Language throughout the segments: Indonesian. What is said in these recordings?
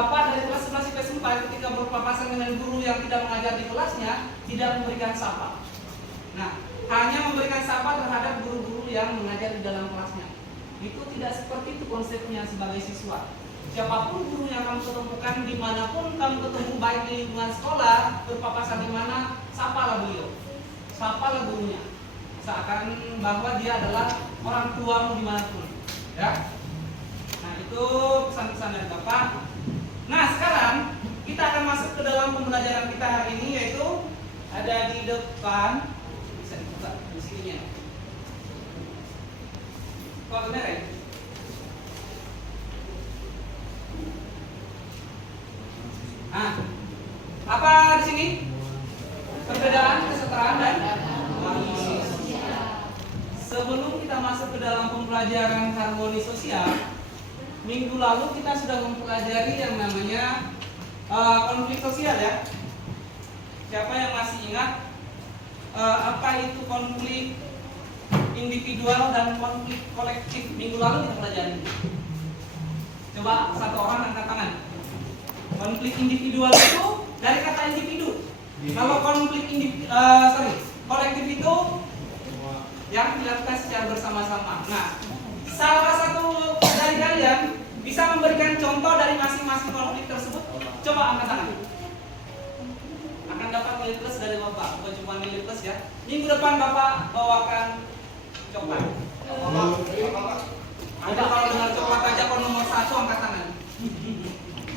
Bapak dari kelas 11 IPS 4 ketika berpapasan dengan guru yang tidak mengajar di kelasnya, tidak memberikan sapa. Nah, hanya memberikan sapa terhadap guru-guru yang mengajar di dalam kelasnya. Itu tidak seperti itu konsepnya sebagai siswa. Siapapun guru yang kamu ketemukan, dimanapun kamu ketemu, baik di lingkungan sekolah, berpapasan di mana, sapalah beliau, sapalah gurunya, seakan bahwa dia adalah orang tuamu dimanapun, ya. Nah, itu pesan-pesan dari Bapak. Nah, sekarang kita akan masuk ke dalam pembelajaran kita hari ini, yaitu ada di depan, bisa dibuka di sininya. Kok benar ya? Nah, apa di sini? Perbedaan, kesetaraan, dan harmoni sosial. Sebelum kita masuk ke dalam pembelajaran harmoni sosial, minggu lalu kita sudah mempelajari yang namanya konflik sosial, ya. Siapa yang masih ingat apa itu konflik individual dan konflik kolektif? Minggu lalu kita pelajari. Coba satu orang angkat tangan. Konflik individual itu dari kata individu. Kalau konflik kolektif itu yang dilakukan secara bersama-sama. Nah, salah satu dari kalian bisa memberikan contoh dari masing-masing konflik tersebut. Coba angkat tangan. Akan dapat nilai plus dari Bapak. Bukan cuma nilai plus, ya. Minggu depan Bapak bawakan coklat. Ada kalau dengar coklat aja kalau nomor 1 angkat tangan.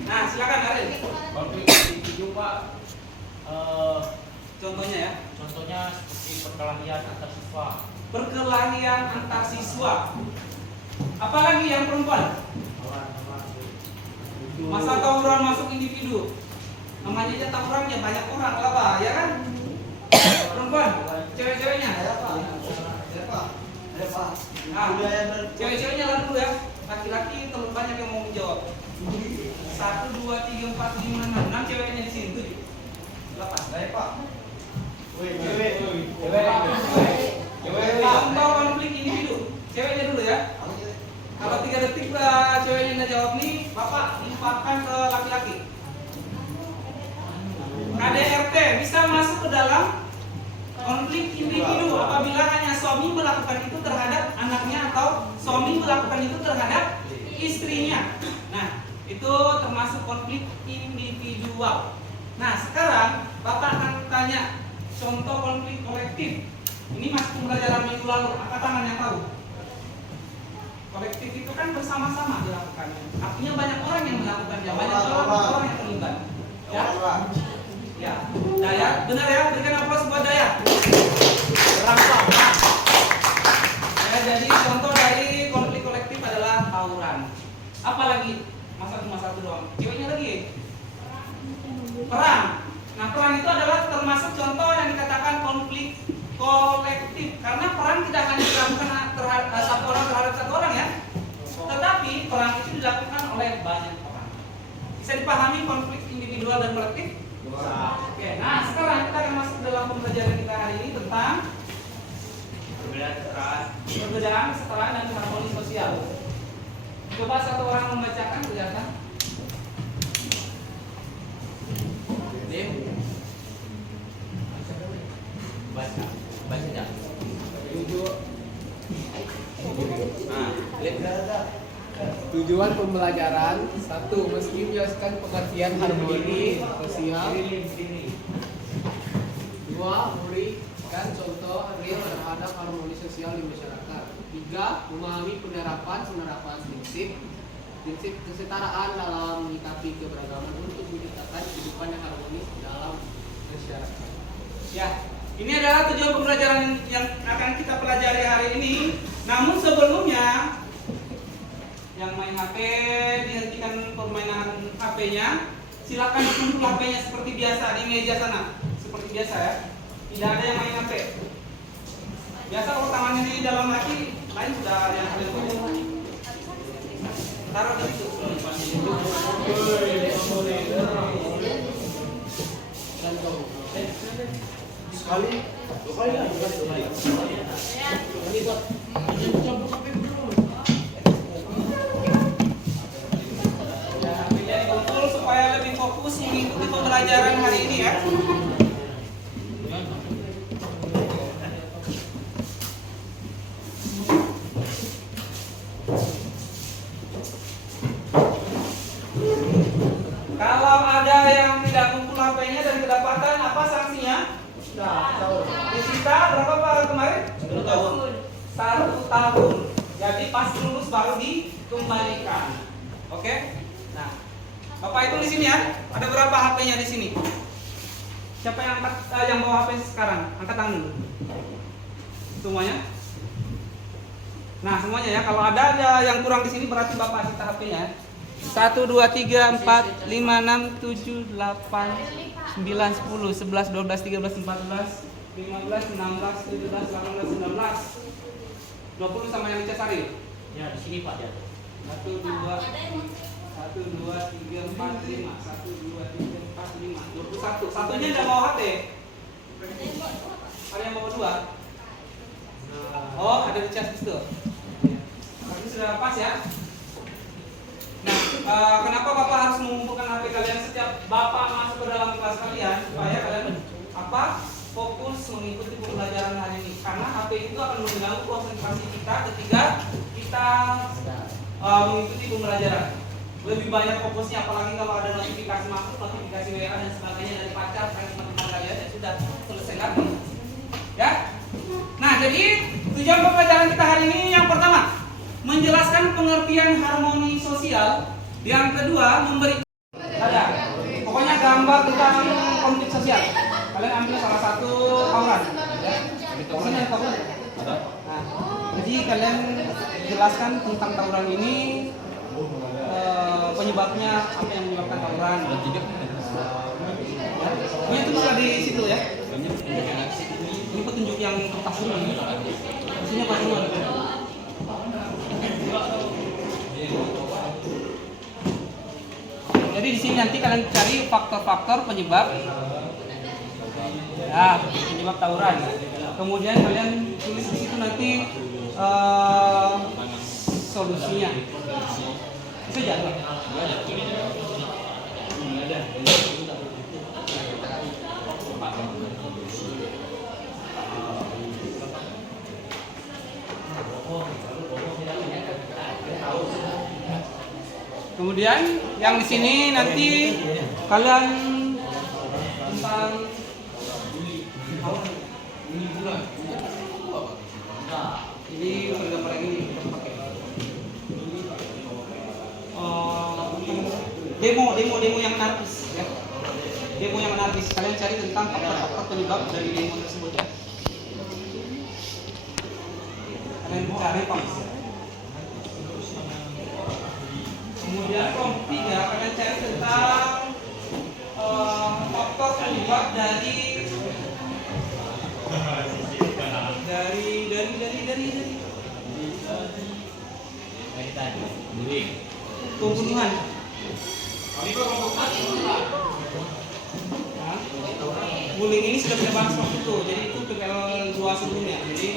Nah, silakan Aril. Konflik individu, Pak. Contohnya, ya. Contohnya seperti perkelahian antar siswa. Perkelahian antar siswa. Apalagi yang perempuan? Masa tawuran masuk individu? Namanya aja tawuran, ya banyak orang lah, Pak, ya kan? Perempuan, cewek-ceweknya? Ada Pak. Nah, cewek-ceweknya lah dulu, ya. Laki-laki terlalu banyak yang mau menjawab. 1, 2, 3, 4, 5, 6 ceweknya di sini, 7. Lepas. Saya Pak. Contoh konflik individu. Ceweknya dulu, ya. Kalau 3 detik ceweknya nggak jawab nih, Bapak limpahkan ke laki-laki. KDRT bisa masuk ke dalam konflik individu apabila hanya suami melakukan itu terhadap anaknya atau suami melakukan itu terhadap istrinya. Nah, itu termasuk konflik individual. Nah, sekarang Bapak akan tanya contoh konflik kolektif. Ini masih pembelajaran minggu lalu. Angkat tangan yang tahu. Kolektif itu kan bersama-sama dilakukannya. Artinya banyak orang yang melakukannya, banyak orang yang terlibat. Ya, ya. Daya, benar ya. Berikan aplaus buat Daya. Ya, jadi contoh dari konflik kolektif adalah tawuran. Apalagi cuma satu doang. Ceweknya lagi. Perang. Nah, perang itu adalah termasuk contoh yang dikatakan konflik kolektif. Karena perang tidak hanya dilakukan terhadap satu orang terhadap satu orang, ya. Tetapi perang itu dilakukan oleh banyak orang. Bisa dipahami konflik individual dan kolektif? Oke, nah sekarang kita akan masuk dalam pembelajaran kita hari ini tentang perbedaan, kesetaraan, dan harmoni sosial. Coba satu orang membacakan, kelihatan. Baca. Tujuan pembelajaran 1. Meski menjelaskan pengertian harmoni sosial. 2. Memberikan contoh real terhadap harmoni sosial di masyarakat. 3. Memahami penerapan prinsip kesetaraan dalam menyikapi keberagaman untuk menciptakan kehidupan yang harmonis dalam masyarakat. Ya, ini adalah tujuan pembelajaran yang akan kita pelajari hari ini. Namun sebelumnya, yang main HP dihentikan permainan HP-nya. Silakan duduk HP-nya seperti biasa di meja sana, seperti biasa, ya. Tidak ada yang main HP. Biasa kalau tangannya di dalam lagi, lain sudah ada yang taruh di situ. Sekali, 2 kali lah, 2 kali. HP-nya dikumpul pembelajaran hari ini ya. Kalau ada yang tidak kumpul HP-nya dan kedapatan, apa sanksinya? Disita berapa Pak kemarin? 1 tahun. Jadi pas lulus baru dikembalikan. Oke? Nah, Bapak hitung di sini ya. Ada berapa HP-nya di sini? Siapa yang yang bawa HP sekarang? Angkat tangan dulu. Semuanya? Nah, semuanya ya. Kalau ada yang kurang di sini berarti Bapak sita HP-nya. 1 2 3 4 5 6 7 8 9 10 11 12 13 14 15 16 17 18 19 20 sama yang dicari. Ya, di sini Pak ya. 1 2 3 4 5 1 2 3 4 5 21. Satunya udah mau HP. Ada yang mau 2? Oh, ada di cas itu. Berarti sudah pas ya. Nah, kenapa Bapak harus mengumpulkan HP kalian setiap Bapak masuk ke dalam kelas kalian supaya kalian fokus mengikuti pembelajaran hari ini. Karena HP itu akan mengganggu konsentrasi kita ketika kita mengikuti pembelajaran. Lebih banyak fokusnya, apalagi kalau ada notifikasi masuk, notifikasi WA dan sebagainya dari pacar, teman-teman kalian ya sudah selesai lagi. Ya. Nah, jadi tujuan pembelajaran kita hari ini yang pertama menjelaskan pengertian harmoni sosial, yang kedua memberi pokoknya gambar tentang konflik sosial. Kalian ambil salah satu tawuran ya. Sini ada tawuran. Ada. Nah, jadi kalian jelaskan tentang tawuran ini, penyebabnya, apa yang menyebabkan tawuran. Ya, itu bisa di situ ya. Ini petunjuk yang kertas ini. Isinya apa semua? Jadi di sini nanti kalian cari faktor-faktor penyebab, ya, penyebab tawuran. Kemudian kalian tulis di situ nanti solusinya. Bisa jadi. Kemudian yang di sini nanti kalian tentang ini gambar ini demo yang anarkis ya. Demo yang anarkis, kalian cari tentang faktor-faktor penyebab dari demo tersebut ya. Kalian cari Pak. Kemudian kelompok 3 kalian cari tentang faktor penyebab dari pembunuhan. Bullying ini sudah kita bahas waktu itu, jadi itu PPL 2 sebelumnya. Jadi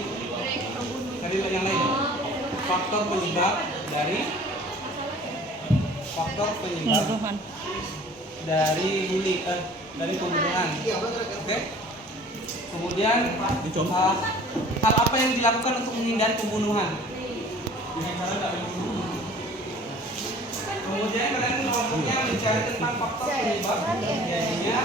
tadi yang lain faktor penyebab dari bullying, dari pembunuhan. Oke. Kemudian hal apa yang dilakukan untuk menghindari pembunuhan? Kemudian kalian kelompoknya mencari tentang faktor penyebab terjadinya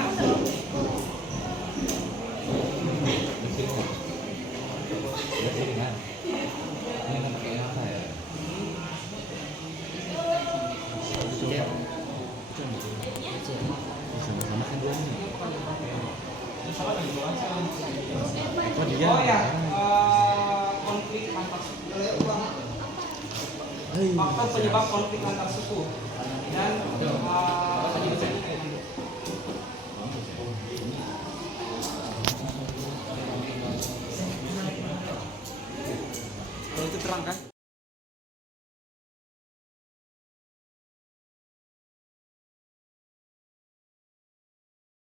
konflik antar suku. Faktor penyebab konflik antar suku dan penyebab